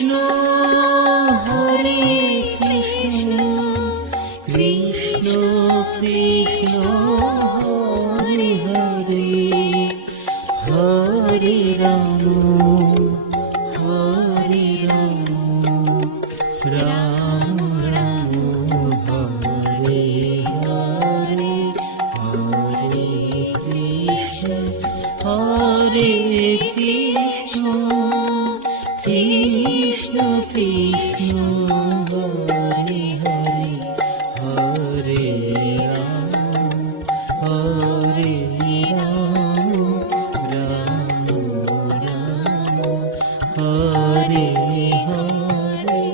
Krishna Hare Krishna Krishna Krishna Hare Hare Hare Ram Hare Ram Ram Ram Hare Hare Hare Krishna Hare Krishna Krishna Krishna Hare Hare Hare Ram Hare Ram Ram Ram Hare Hare.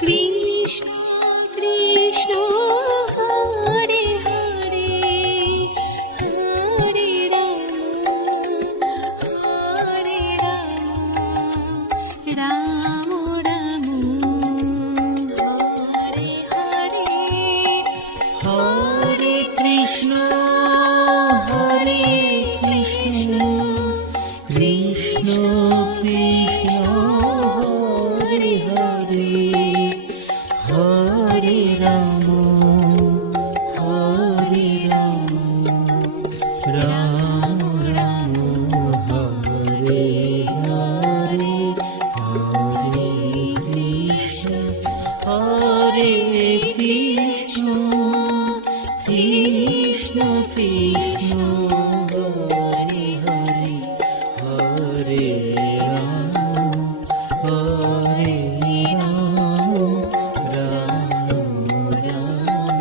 Krishna Krishna Hare Hare Hare Ram Hare Ram Ram Ram Hare Hare Hare Krishna Hare Krishna Krishna Krishna Hare Hare Hare Ram Hare Ram Ram Ram Hare Hare Hare Krishna Hare Krishna Krishna Krishna Hare Hare Hare Ram Hare Ram Ram Ram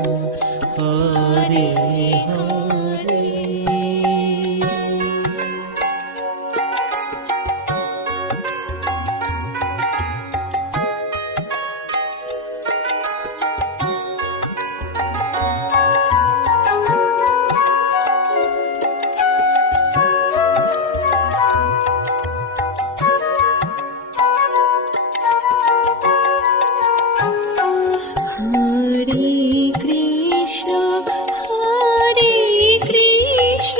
Hare Hare. Hare Krishna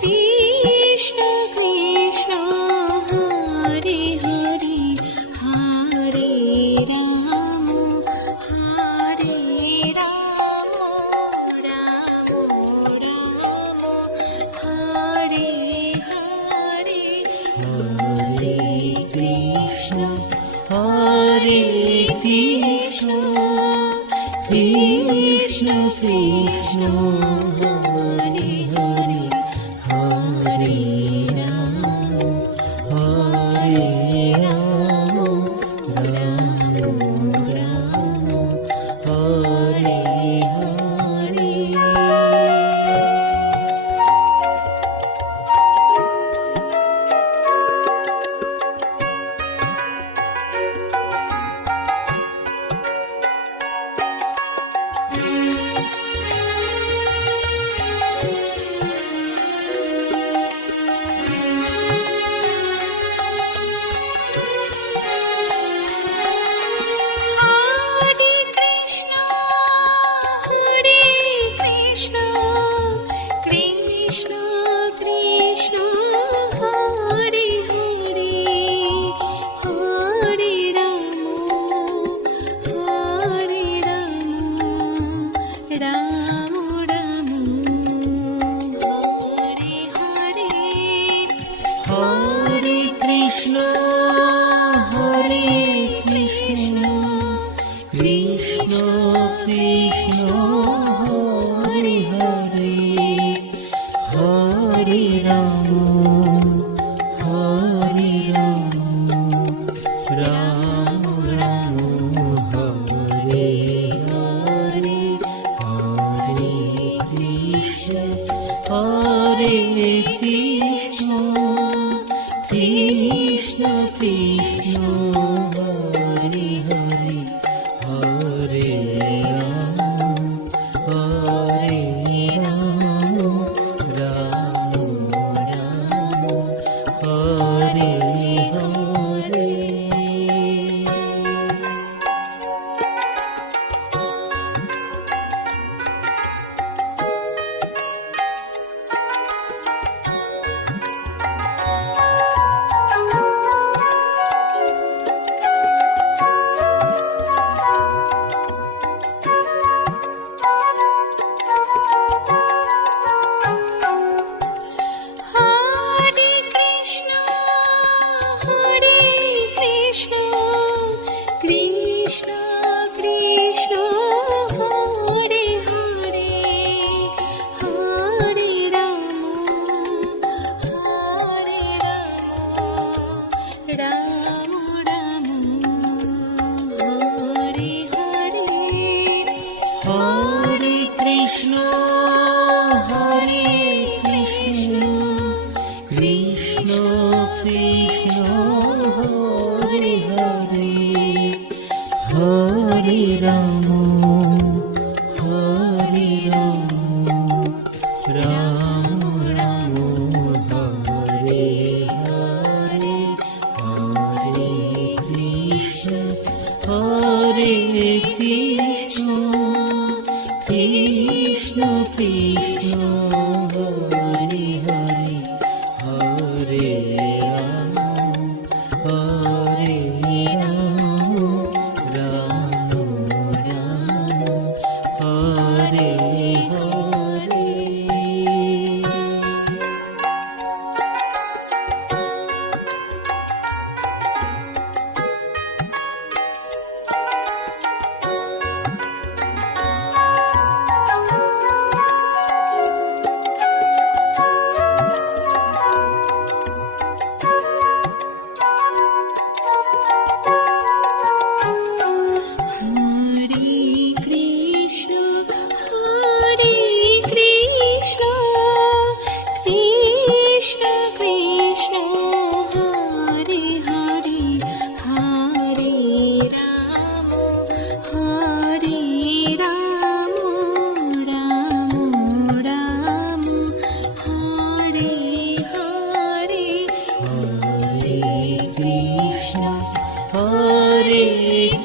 Krishna Krishna Hare Hare Hare Ram Ram Ram Hare Hare Hare Krishna Hare Krishna Krishna Krishna Hare Hare Hare Ram Hare Ram Ram Ram Hare Hare. Hare Krishna Krishna Krishna Hare Hare Hare Ram Ram Ram Hare Hare Hare Krishna Hare Krishna Krishna Krishna Hare Hare Hare Ram Hare Ram Ram Ram Hare Hare Hare Krishna Hare Krishna Krishna Krishna Hare Hare Hare Ram Hare Ram Ram Ram Hare Hare Hare Krishna Krishna Krishna Hare Hare Hare Ram Hare Ram Ram Ram Hare Hare Hare Krishna Krishna Krishna Hare Hare Hare Ram Ram Ram Hare Hare Hare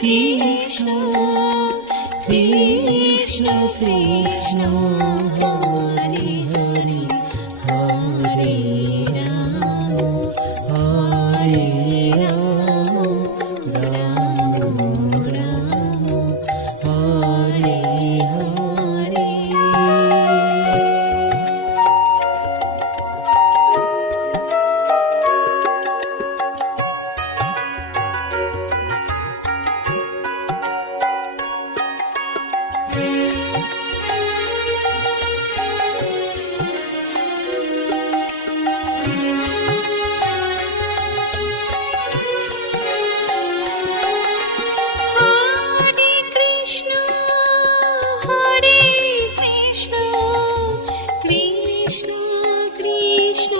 Krishna Krishna Krishna Hare Hare Hare Ram Ram Ram Hare Hare Hare Krishna Krishna Krishna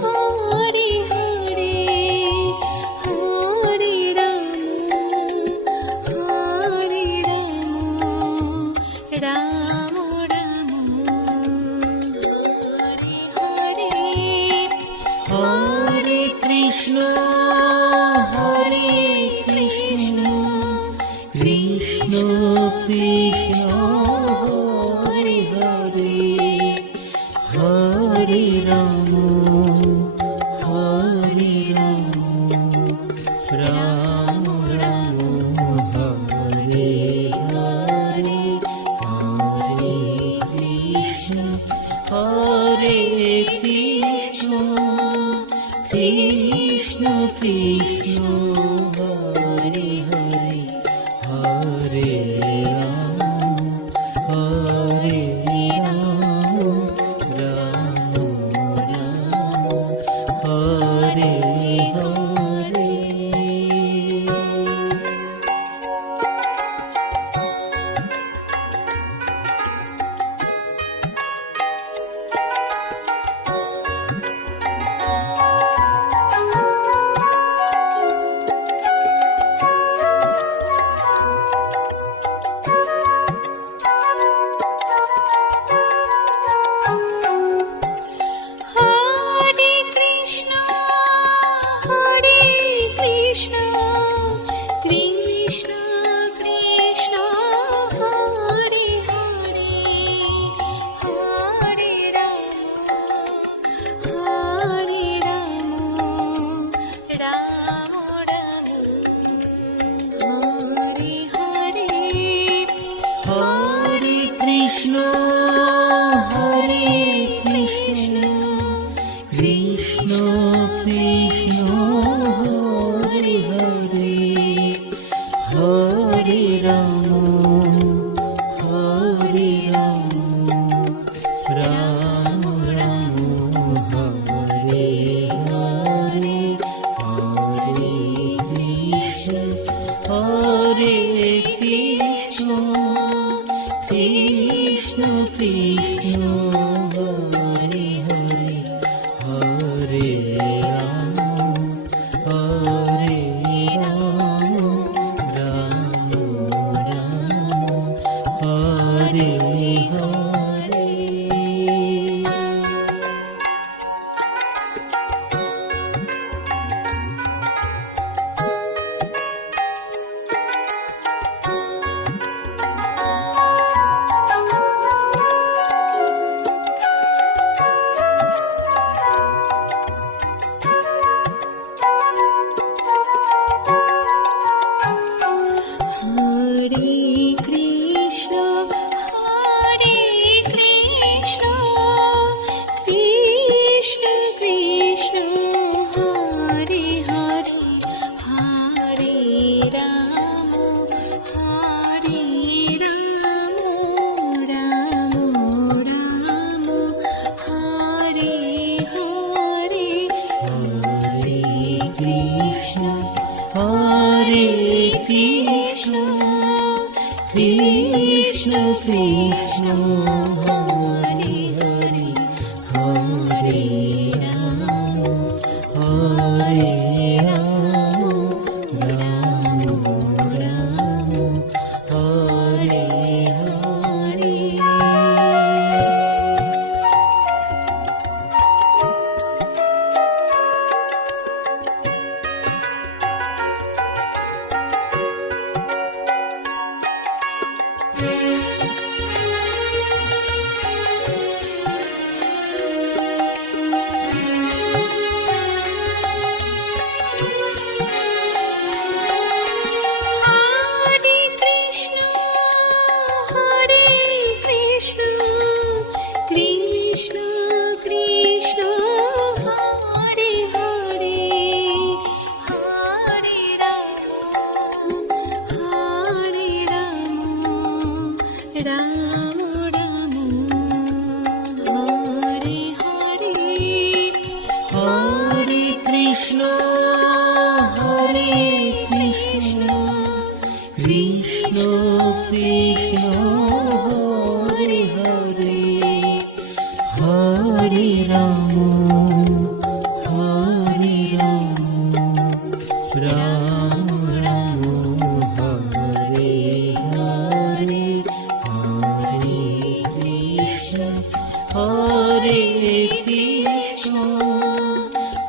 Hare Hare Hare Ram Ram Ram Hare Hare Hare Krishna Krishna Krishna Hare Hare Hare Ram Ram Ram Hare Hare Hare Krishna Krishna Krishna Hare Hare Hare Ram Ram Ram Hare Hare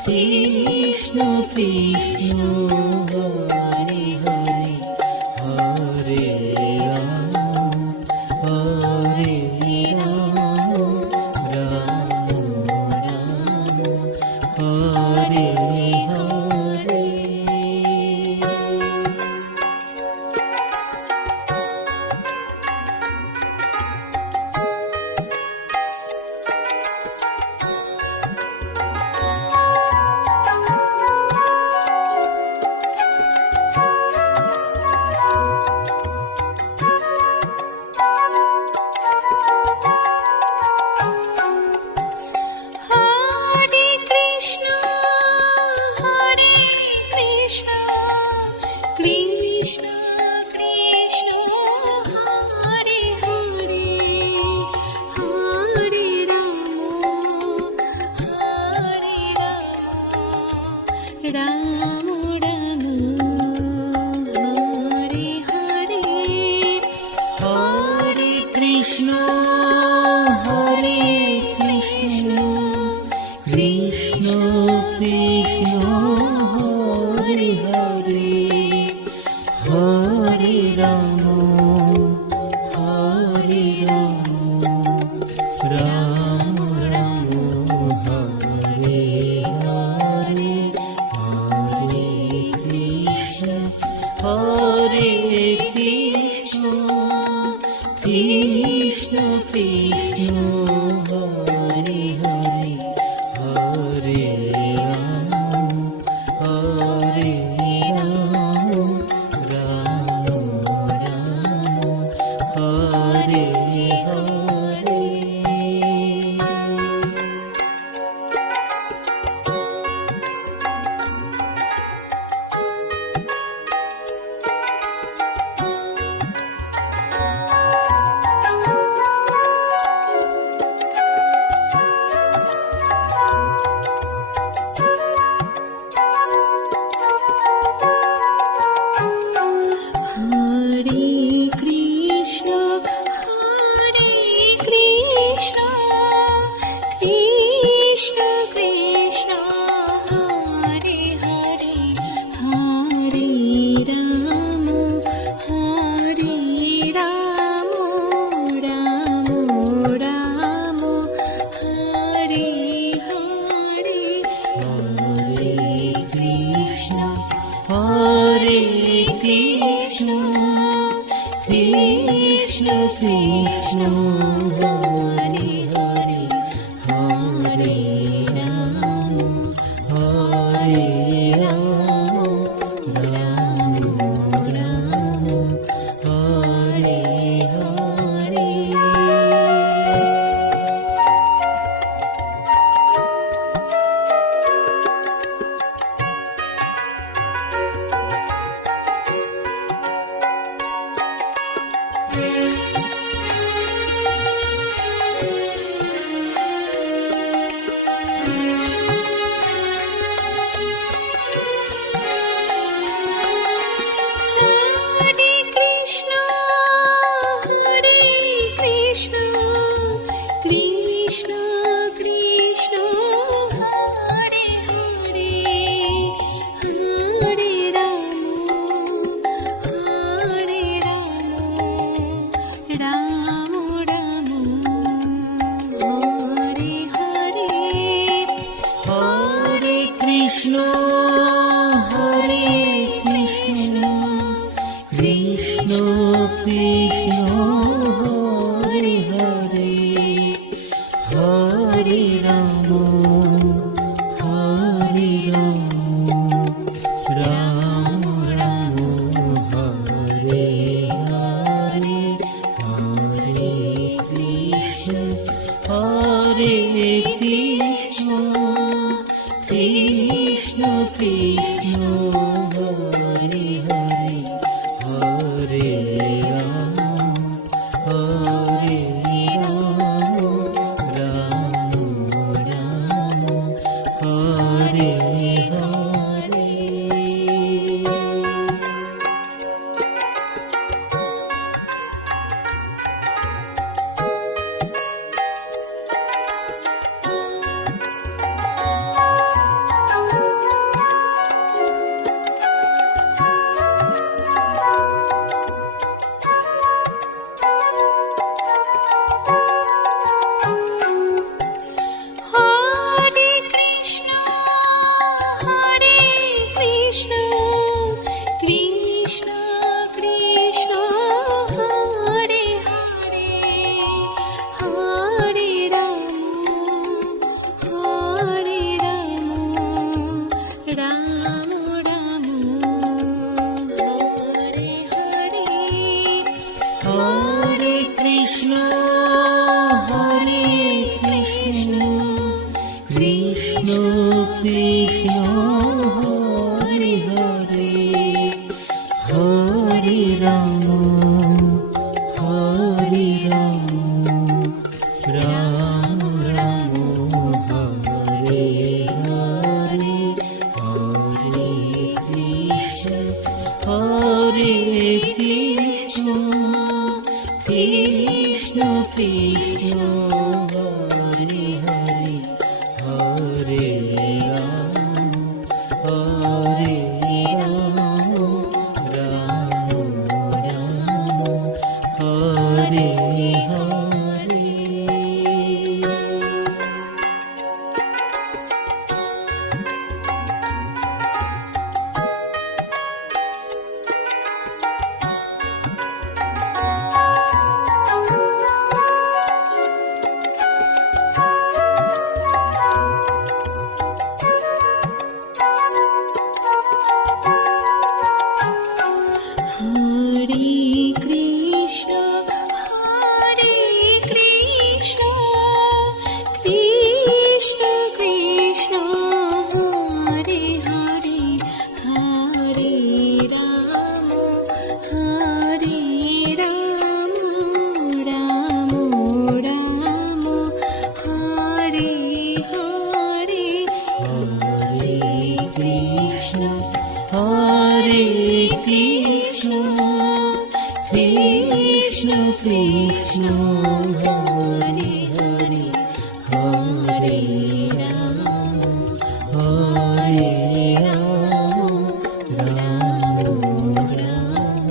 Krishna Krishna Hare Hare Hare Ram Hare Ram Ram Ram Hare Hare. Hare Krishna Hare Krishna Krishna Krishna Hare Hare Hare Ram Ram Ram Hare Hare. Hare Krishna Hare Krishna Krishna Krishna Hare Hare Hare Ram Hare Ram Ram Ram Hare Hare Hare Krishna Hare Krishna Krishna Krishna Hare Hare Hare Ram Hare Ram Ram Ram Hare Hare. Hare Krishna Krishna Krishna Hare Hare Hare Ram Ram Ram Hare Hare. Hare Krishna Hare Krishna Krishna Krishna Hare Hare Hare Ram Hare Ram Ram Ram Hare Hare. Hare Krishna Krishna Krishna Hare Hare Hare Ram Ram Ram Hare Hare. Hare Krishna Hare Krishna Krishna Krishna Hare Hare Hare Ram Hare Ram Ram Hare Hare Hare Krishna Hare Krishna Krishna Krishna Hare Hare Hare Ram Hare Ram Ram Ram Hare Hare. Krishna Hare Hare Hare Ram Ram Ram Hare Hare Hare Krishna Krishna Krishna Hare Hare Hare Ram Ram Ram Hare Hare. Krishna Krishna Hare Hare Hare Ram Ram Ram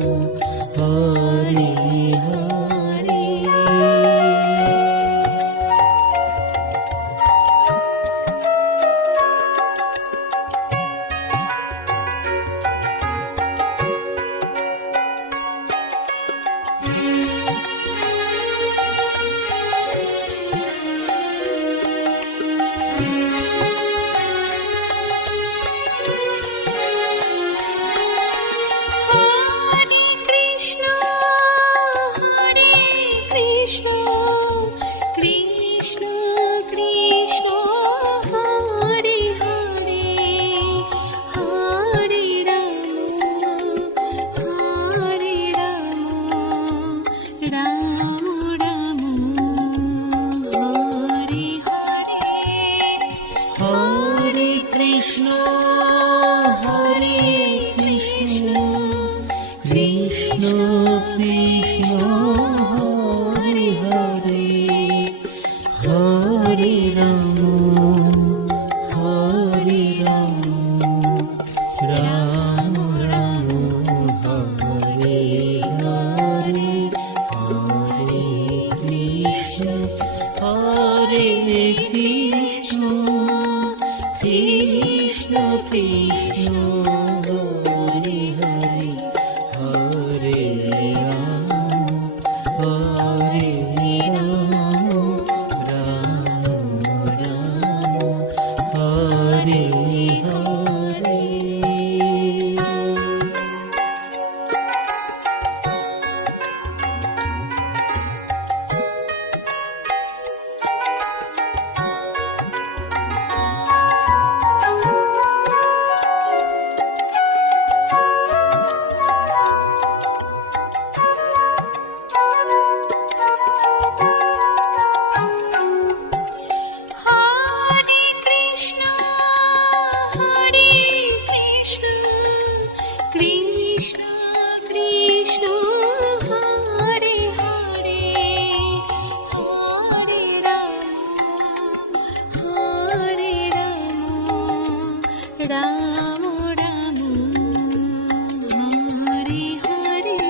Hare Hare. Krishna Hare Krishna Krishna Krishna Hare Hare Hare Rama Ram Ram Hare Hare Hare Krishna Krishna Krishna Hare Hare Hare Ram Ram Hare Hare। Ram Ram Hare Hare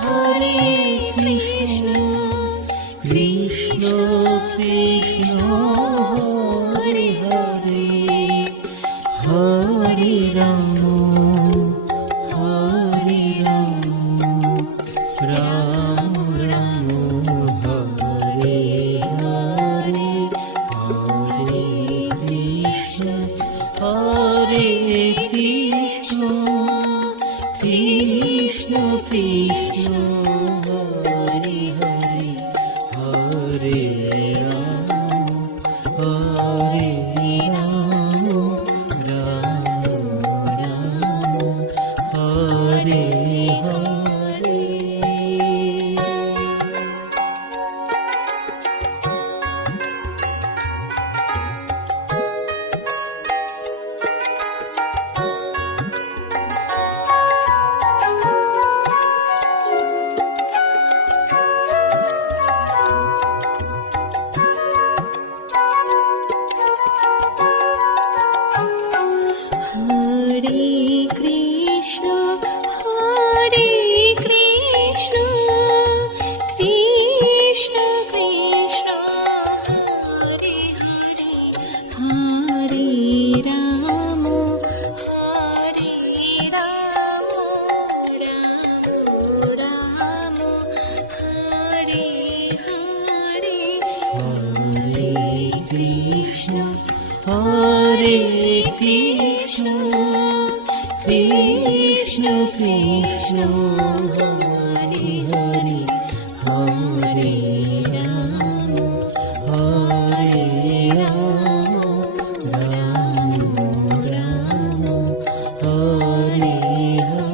Hare Krishna Krishna Krishna Hare Hare Hare Ram Ram Ram Hare Hare Hare Krishna Krishna Krishna Hare Hare Hare Hare Krishna, Hare Krishna, Krishna Krishna, Hare Hare, Hare Rama, Hare Rama, Rama Rama, Hare Hare.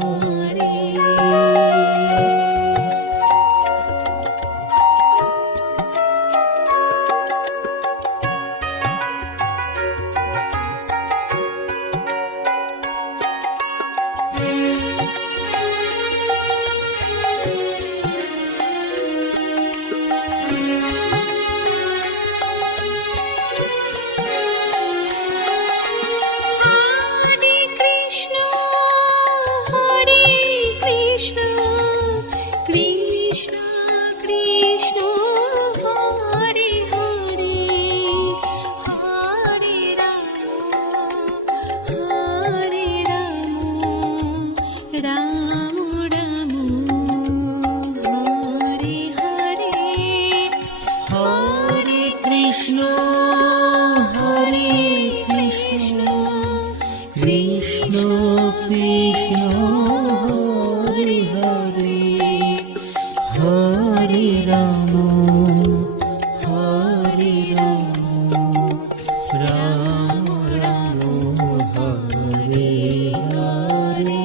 Hare Krishna, Hare Krishna, Krishna Krishna, Hare Hare, Hare Rama, Hare Rama, Rama Rama, Hare Hare. Hare Krishna, Hare Krishna, Krishna Krishna, Hare Hare, Hare Rama, Hare Rama, Rama Rama, Hare Hare,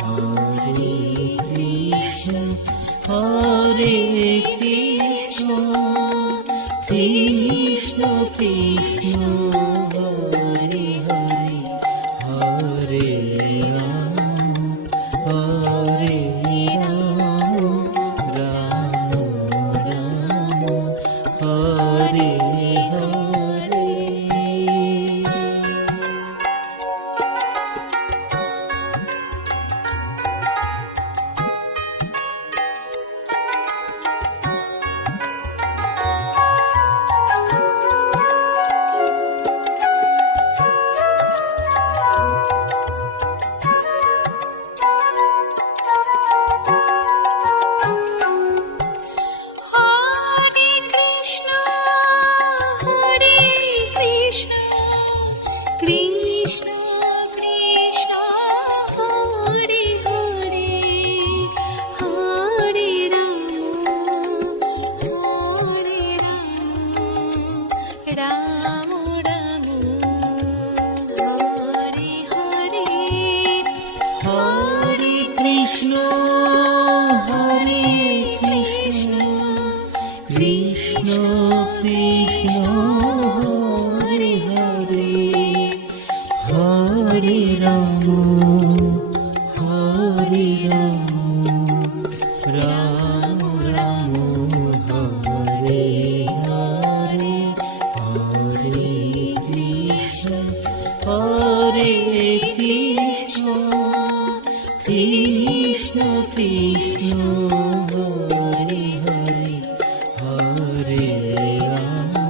Hare Krishna, Hare Krishna, Krishna Krishna, Hare Hare, Hare Rama, Hare Rama, Rama Rama, Hare Hare. Hare Krishna, Hare Krishna, Krishna Krishna, Hare Hare, Hare Rama, Hare Rama, Rama Rama, Hare Hare. Hare Krishna, Hare Krishna, Krishna Krishna, Hare Hare, Hare Rama, Hare Rama, Rama Rama, Hare Hare, Hare Krishna, Hare Krishna, Krishna Krishna, Hare Hare, Hare Rama,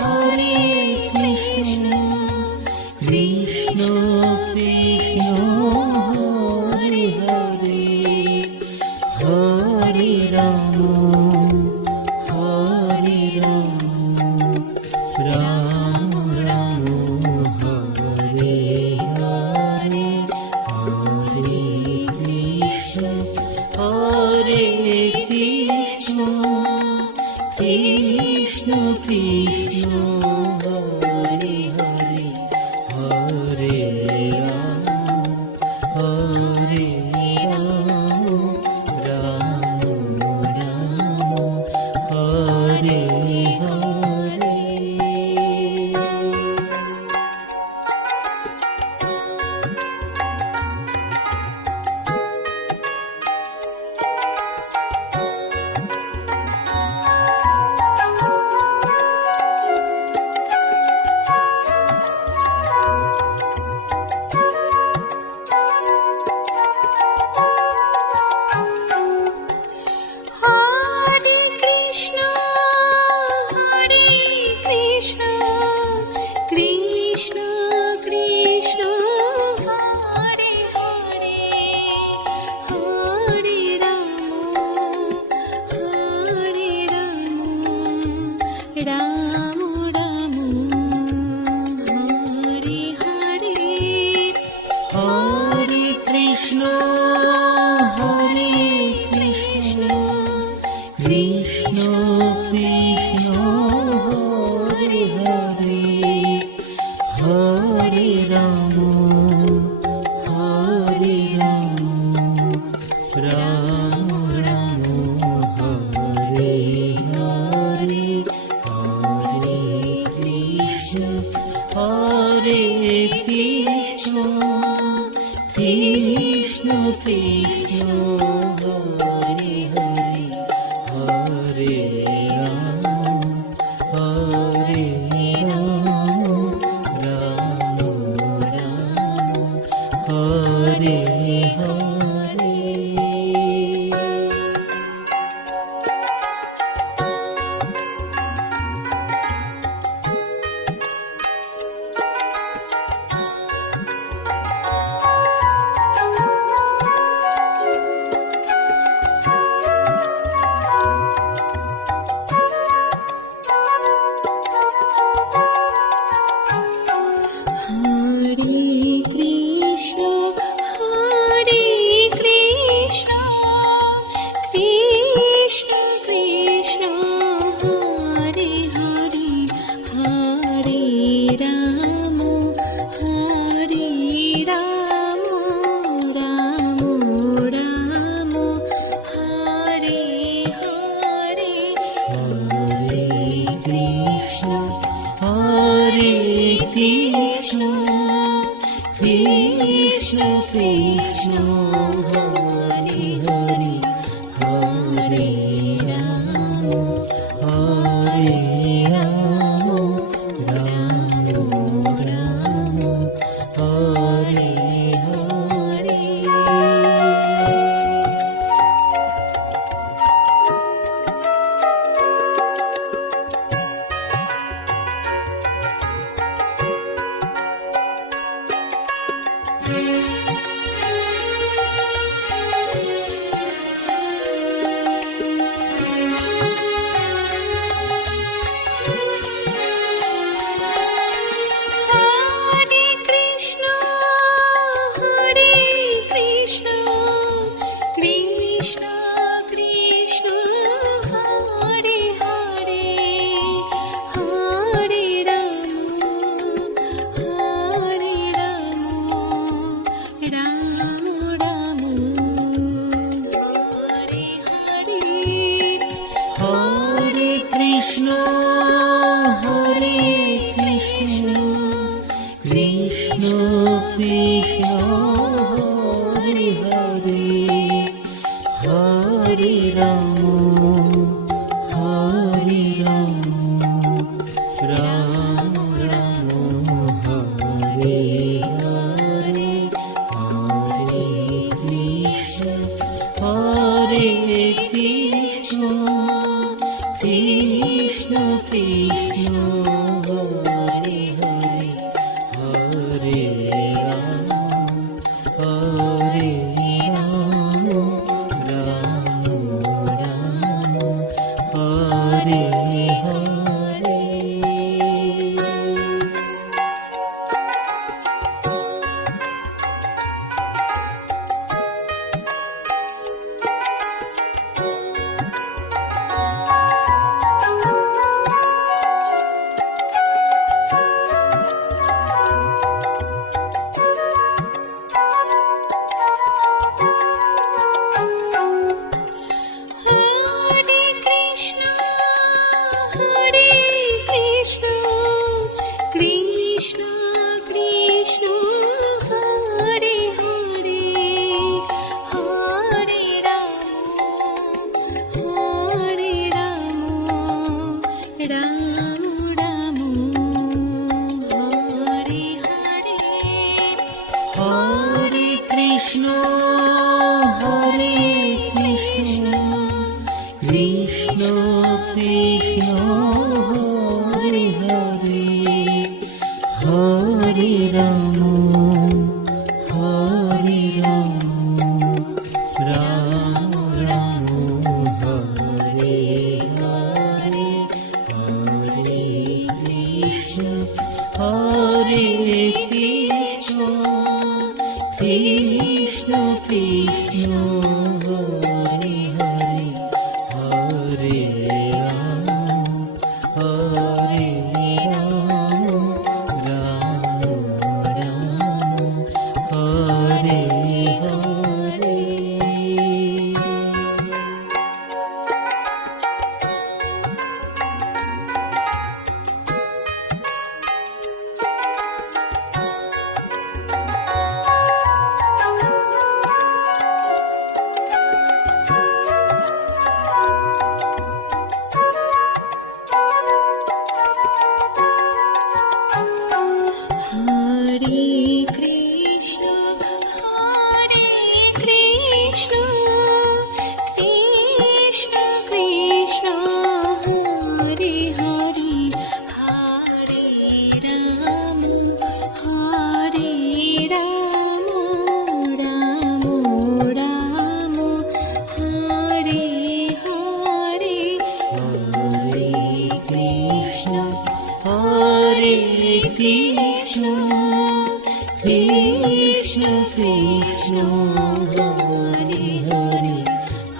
Hare Krishna Krishna Krishna Hare Hare Hare Ram Hare Ram Ram Hare Hare Hare Krishna Krishna Krishna Hare Hare Hare Ram Ram Ram Hare Hare. Hare Krishna Krishna Krishna Hare Hare Hare Ram Ram Ram Hare Hare. Hare Krishna Krishna Krishna Hare Hare Hare Ram Ram Ram Hare Hare Hare Krishna Krishna Krishna Hare Hare Hare Ram Ram Ram Hare Hare. Krishna Hare Hare Hare Ram Hare Ram Ram Ram Hare Hare. Hare Krishna Hare Krishna Krishna Krishna Hare Hare Hare Ram Ram Ram Hare Hare. Hare Krishna Hare Krishna Krishna Krishna Hare Hare Hare Ram Ram Ram Hare Hare Hare Krishna Hare Krishna Krishna Krishna Hare Hare Hare Ram Ram Ram Hare Hare. Hare Krishna Krishna Krishna Hare Hare Hare Ram Ram Ram Hare Hare. Hare Krishna Hare Krishna Krishna Krishna Hare Hare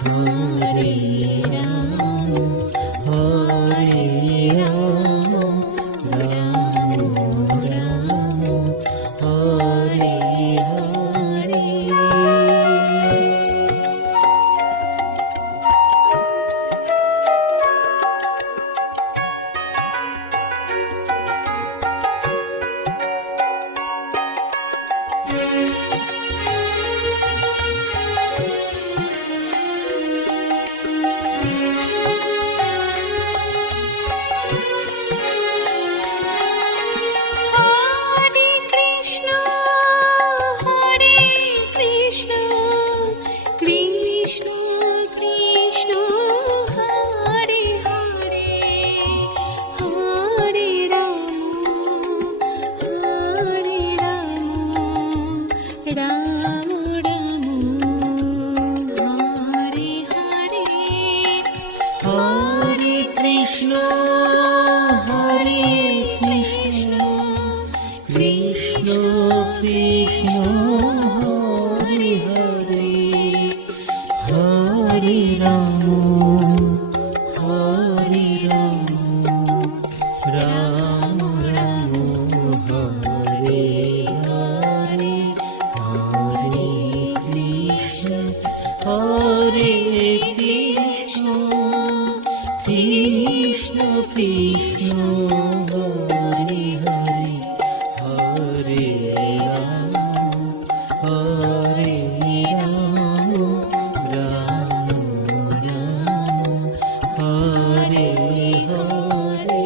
Hare Ram Ram Ram Hare Hare. Hare Krishna Krishna Krishna Hare Hare Hare Ram Ram Ram Hare Hare. Hare Krishna Hare Krishna Krishna Krishna Hare Hare Hare Ram Ram Ram Hare Hare Hare Krishna Hare Krishna Krishna Krishna Hare Hare Hare Ram Ram Ram Hare Hare.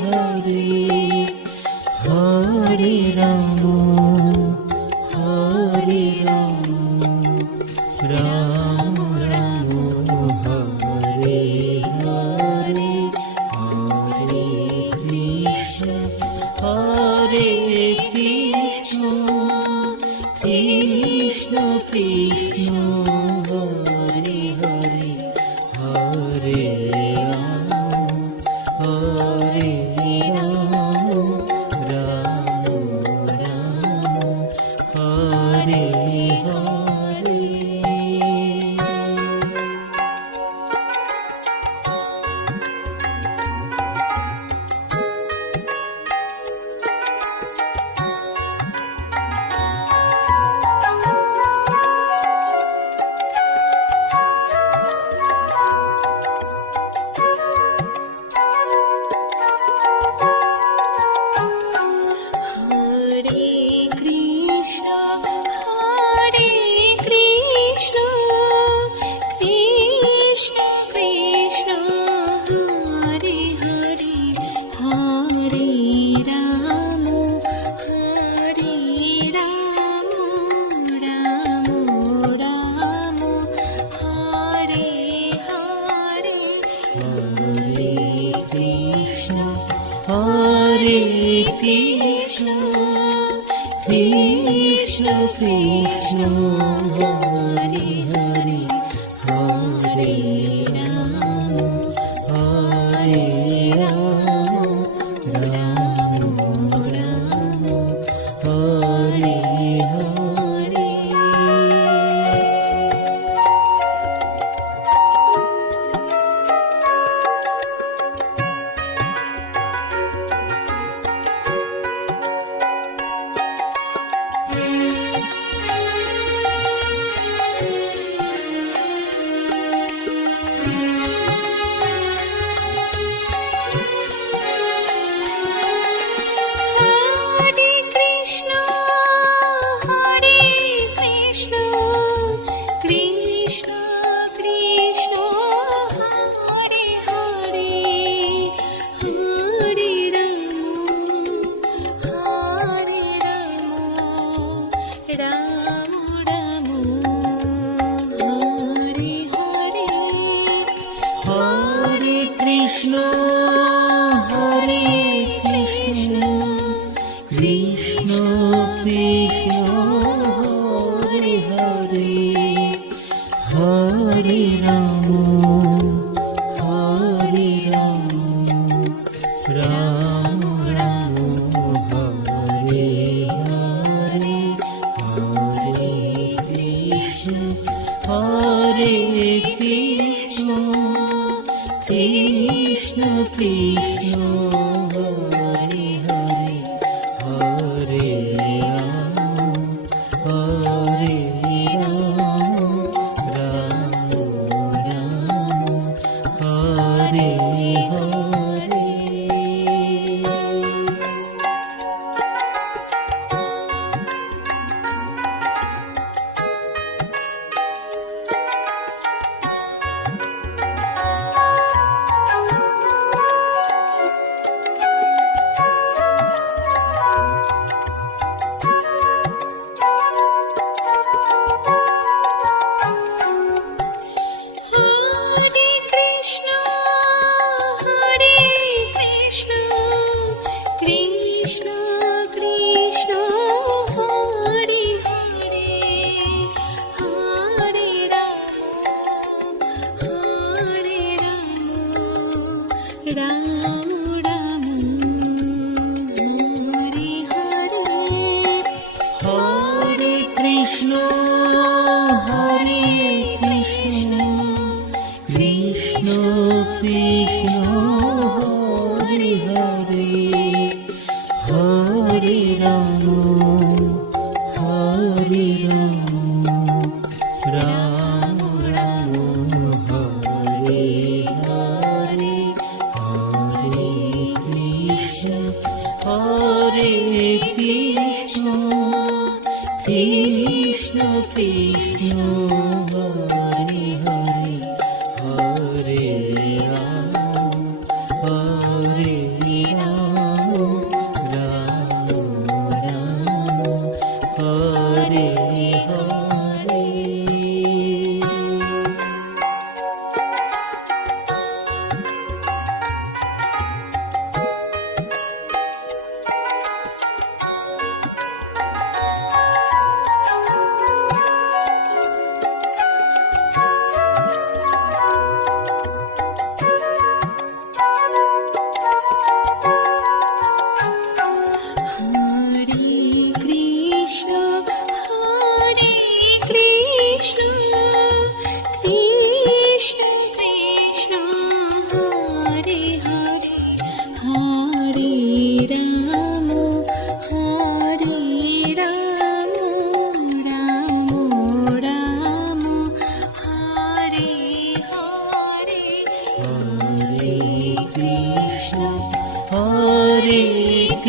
Hare Hare Ram Hare Ram Ram Ram Hare Hare Hare Krishna Krishna Krishna Hare Hare Hare Ram Hare Ram Ram Ram Hare Hare Hare Krishna Krishna Krishna Hare Hare Hare Ram Ram Ram Hare Hare Hare Krishna Krishna Krishna Hare Hare Hare Ram Ram Ram Hare Hare Hare Krishna Krishna Krishna Hare Hare Hare Ram Ram Hare Hare Hare Krishna Krishna Krishna Hare Hare Hare Ram Ram Ram Hare Hare Hare Krishna Krishna Krishna Hare Hare Hare Ram Ram Ram Hare Hare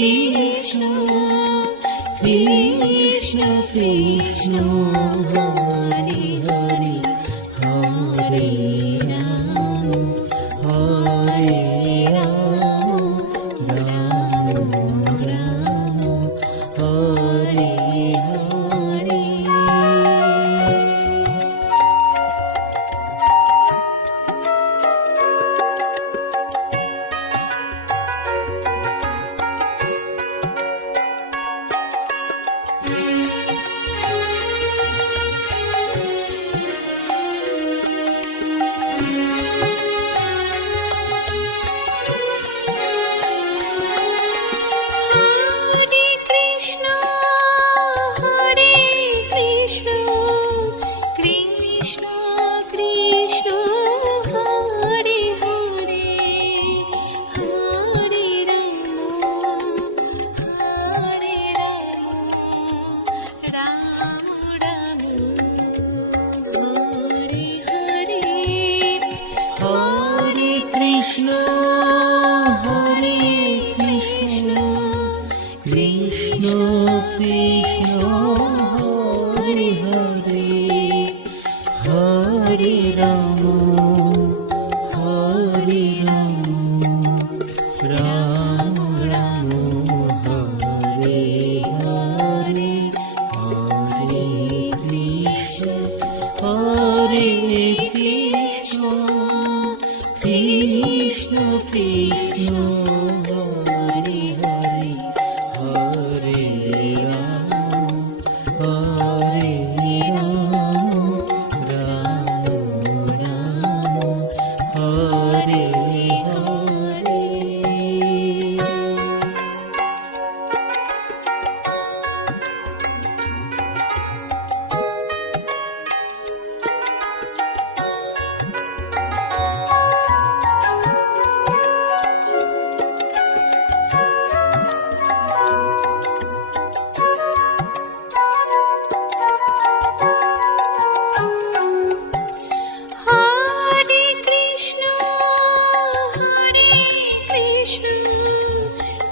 Krishna Krishna Krishna Hare Hare Hare Ram Hare Ram Ram Ram Hare Hare. Hare Krishna Krishna Krishna Hare Hare Hare Ram Ram Hare Hare. Hare Krishna Krishna Krishna Hare Hare Hare Ram Ram Ram Hare Hare Hare Krishna Krishna Krishna Hare Hare Hare Ram Ram Ram Hare Hare. Hare Krishna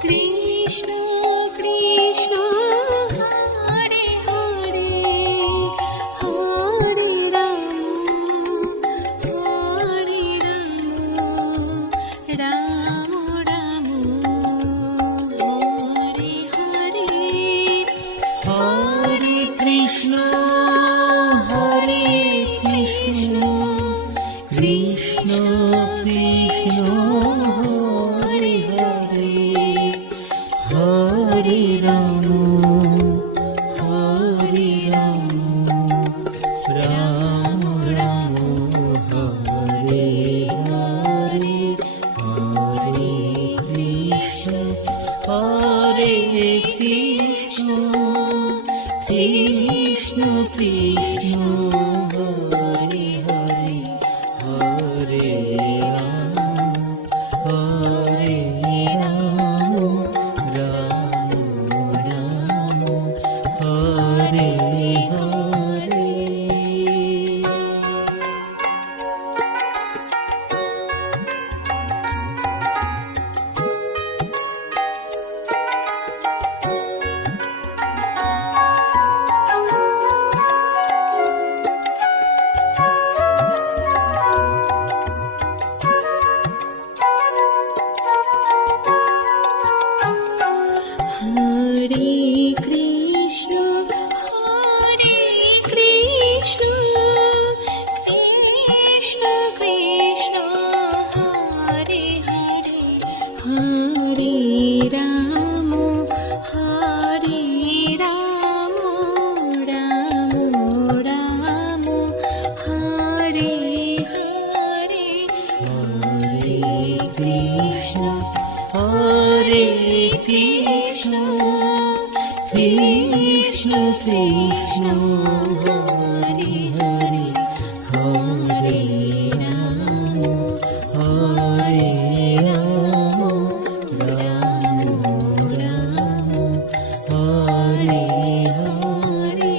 Krishna Krishna Hare Hare Hare Ram Ram Ram Hare Hare. Hare Krishna Krishna Krishna Hare Hare Hare Ram Ram Ram Hare Hare Hare Krishna Krishna Krishna Hare Hare Hare Ram Ram Ram Hare Hare. Hare Krishna Krishna Krishna Hare Hare Hare Ram Ram Ram Hare Hare. Hare Krishna Krishna Krishna Hare Hare Hare Ram Ram Ram Hare Hare.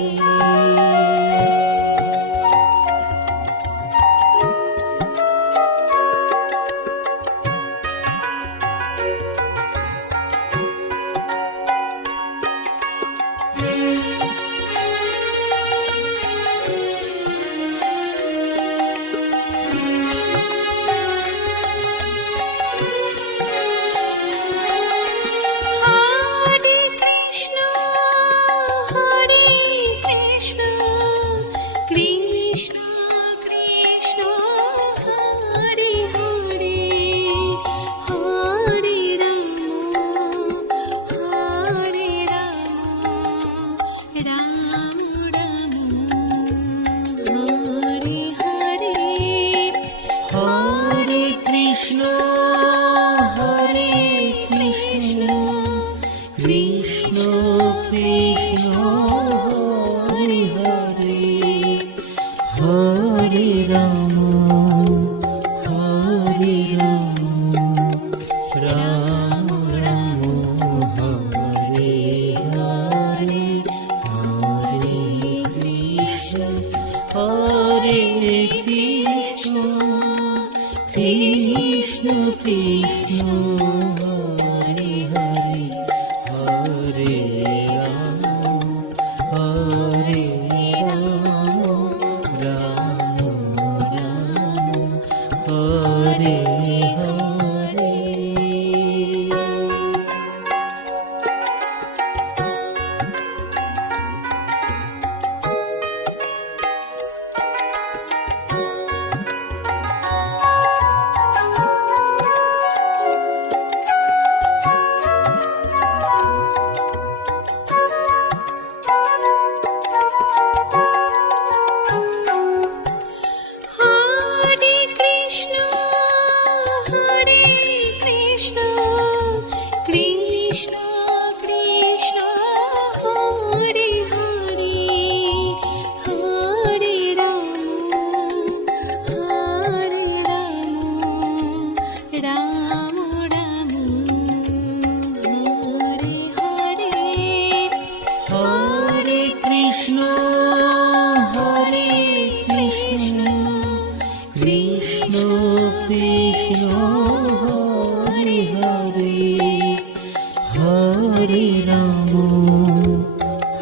Hare Ram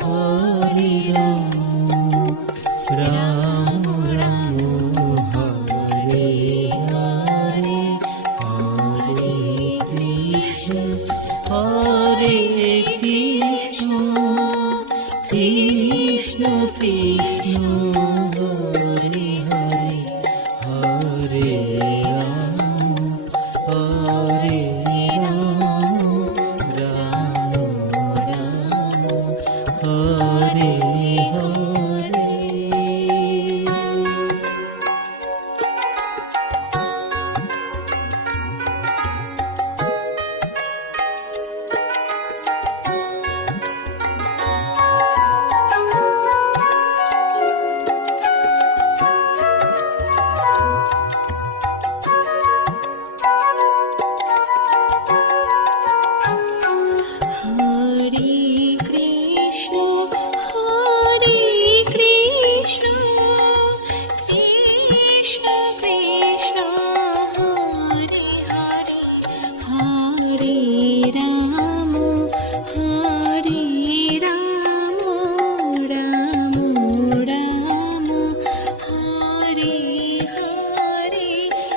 Hare Ram Ram Ram Hare Hare Hare Krishna Hare Krishna Krishna Krishna Hare Hare Hare Ram Hare Ram Ram Ram Hare Hare Hare Krishna Krishna Krishna Hare Hare Hare Ram Ram Ram Hare Hare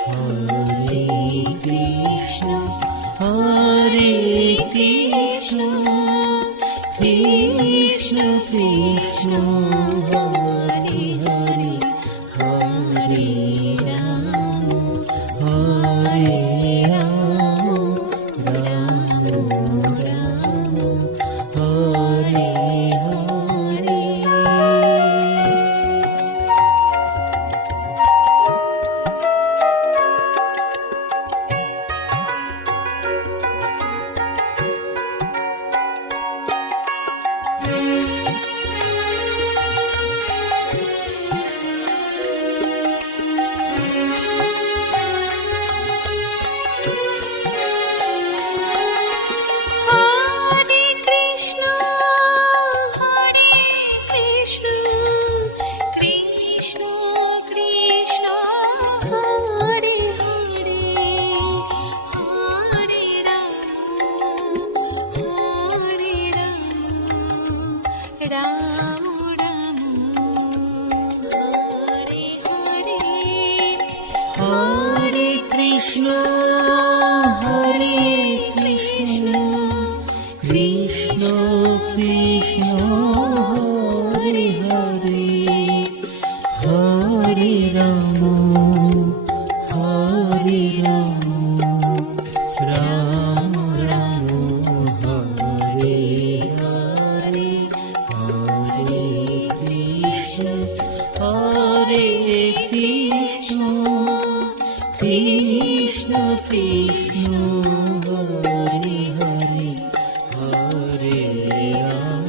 Hare Krishna Hare Krishna Krishna Krishna Hare Hare Hare Ram Hare Ram Ram Ram Hare Hare Hare Krishna Krishna Krishna Hare Hare Hare Ram Ram Ram Hare Hare Hare Krishna Hare Krishna Krishna Krishna Hare Hare Hare Ram Hare Ram Ram Ram Hare Hare Hare Krishna Hare Krishna Krishna Krishna Hare Hare Hare Ram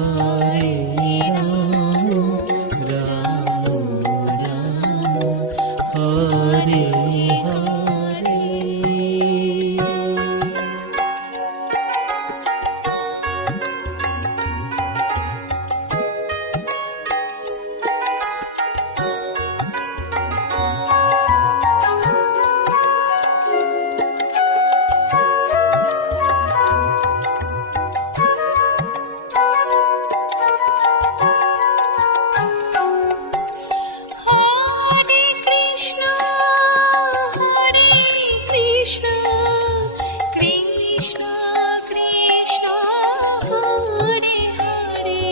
Hare Ram Ram Ram Hare Hare Hare Krishna Krishna Krishna Hare Hare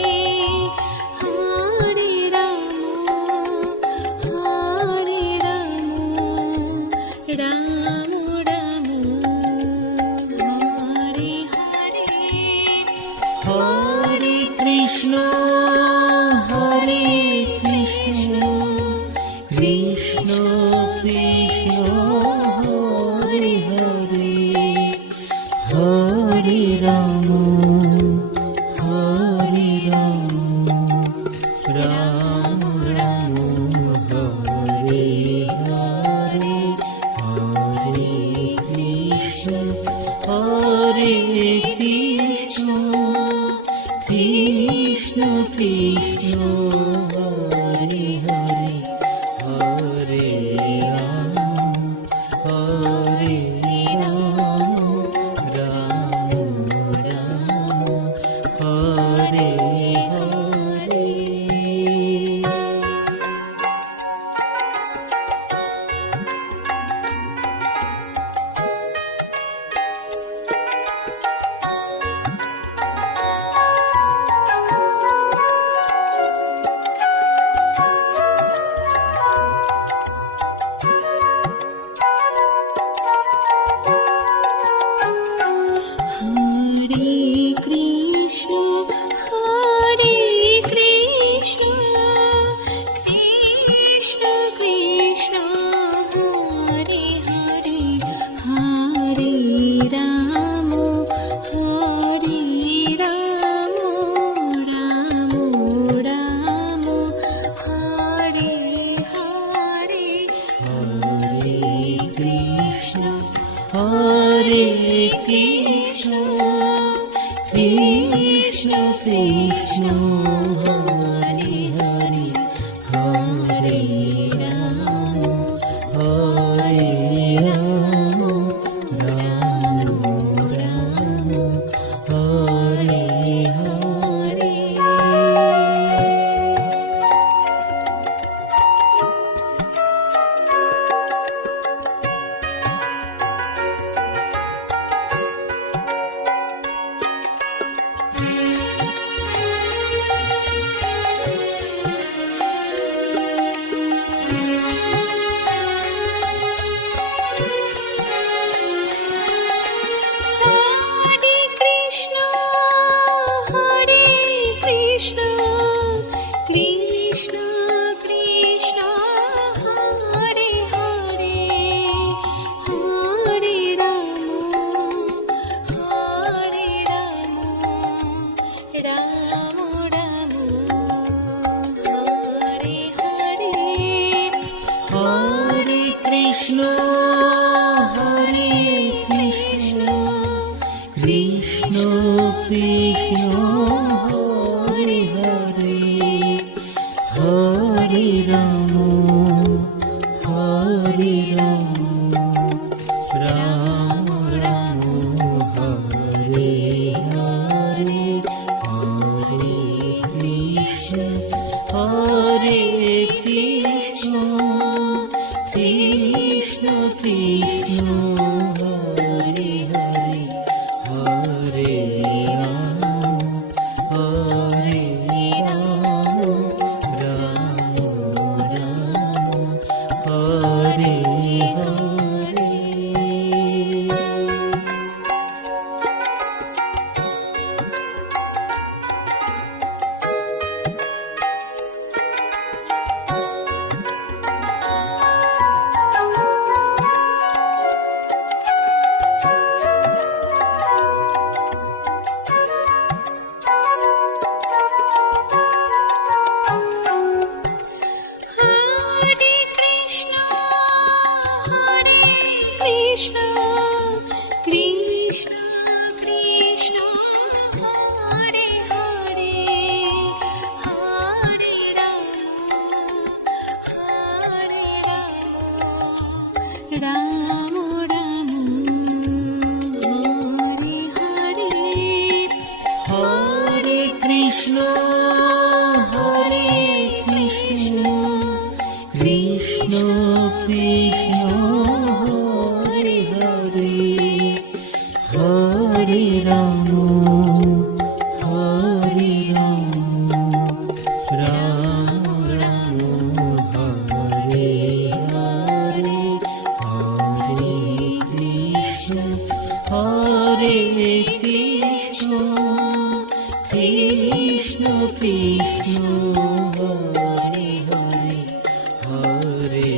Hare Ram Ram Ram Hare Hare Hare Krishna Hare Krishna Krishna Krishna Hare Hare Hare Ram Hare Ram Ram Ram Hare Hare Hare Krishna Hare Krishna Krishna Krishna Hare Hare Hare Ram Hare Ram Ram Krishna Krishna Krishna Hare Hare Hare Ram Hare Ram Ram Ram Hare Hare. Hare Krishna Krishna Krishna Hare Hare Hare Ram Ram Ram Hare Hare. Hare Krishna Krishna Krishna Hare Hare Hare Ram Ram Ram Hare Hare Hare Krishna Krishna Krishna Hare Hare Hare Ram Ram Ram Hare Hare. Hare Krishna Krishna Krishna Hare Hare Hare Ram Ram Ram Hare Hare. Hare Krishna Krishna Krishna Hare Hare Hare Ram Ram Ram Hare Hare Hare Krishna Krishna Krishna Hare Hare Hare